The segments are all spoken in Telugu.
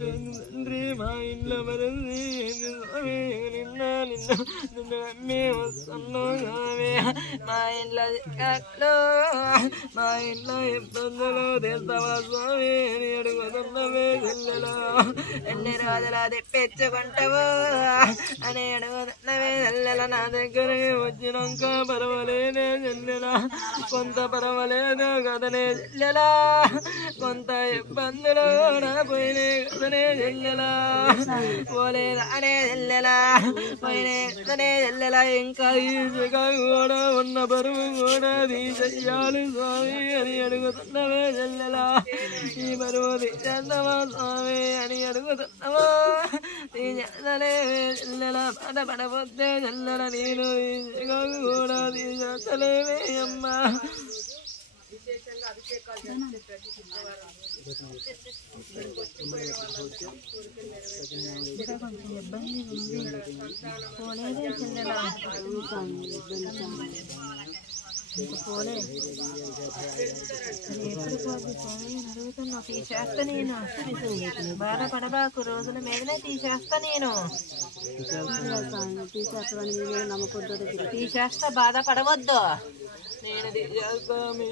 తండ్రి మా ఇంట్లో మరింది నిన్న నిన్న నిన్న మేము వస్తున్నామే మా ఇంట్లో మా ఇంట్లో ఇబ్బందులు తీస్తావా స్వామి అని అడుగు. ఎన్ని రోజులు తెప్పించుకుంటావు అని అడుగుతున్నవే చెల్లెల నా దగ్గరికి వచ్చినాక పర్వాలేదే చెల్లెలా కొంత పర్వాలేదు కదనే చెల్లెలా కొంత ఇబ్బందులు కూడా పోయినే కదనే చెల్లెలా పోలేదు అనే చెల్లెలా పోయినే కదనే చెల్లెలా ఇంకా ఈజీగా కూడా ఉన్న బరువు కూడా తీసేయాలి స్వామి అని అడుగుతున్నవే చెల్లెలా ఈ బరువు తీసేద్దామా స్వామి అని అడుగుతున్నావా తీసేస్తలేవే చెల్లెలా బాధపడబోతే చెల్లెల నేను ఈ కూడా అమ్మా. పోలేదే ఎప్పుడు తీసేస్తా నేను. బాధపడబాకు రోజుల మీదనే తీసేస్తా నేను. తీసేస్తా బాధపడవద్దు. నేను తీసేస్తా మీ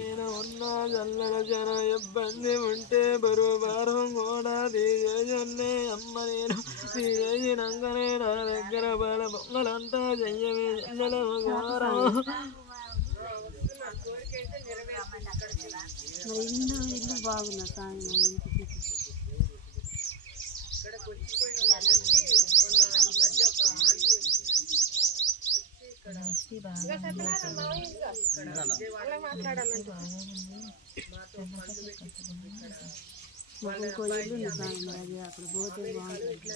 నేను ఉన్నా. జల్లర జర ఇబ్బంది ఉంటే బరువు భారం కూడా తీసేసన్నే అమ్మ నేను తీసేసినాకనే నా దగ్గర బల బొమ్మలంతా చెయ్యవే. జల్లల ఘోరం ఇల్లు ఇల్లు బాగున్నా సాయం మాకు ఇంకో ఇల్లు ఉంది సాయం మరి అది అక్కడ పోతే బాగుంటుంది.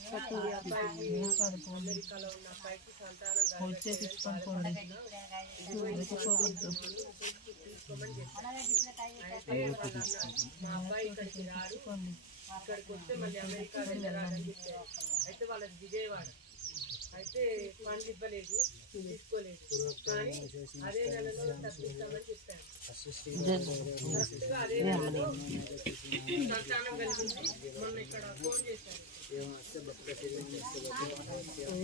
కొత్తగా కొత్తగా వచ్చింది. పోండి వచ్చే తీసుకొని పోండి వెతుక్కోవద్దు తీసుకోండి అయితే ఫండ్ ఇవ్వలేదు తీసుకోలేదు కానీ అదే నెలలో తప్పిస్తామని చెప్పారు కరెక్ట్గా అదే నెలలో సంతానం కలిగింది మొన్న ఇక్కడ ఫోన్ చేశారు Yo no estoy decepcionando.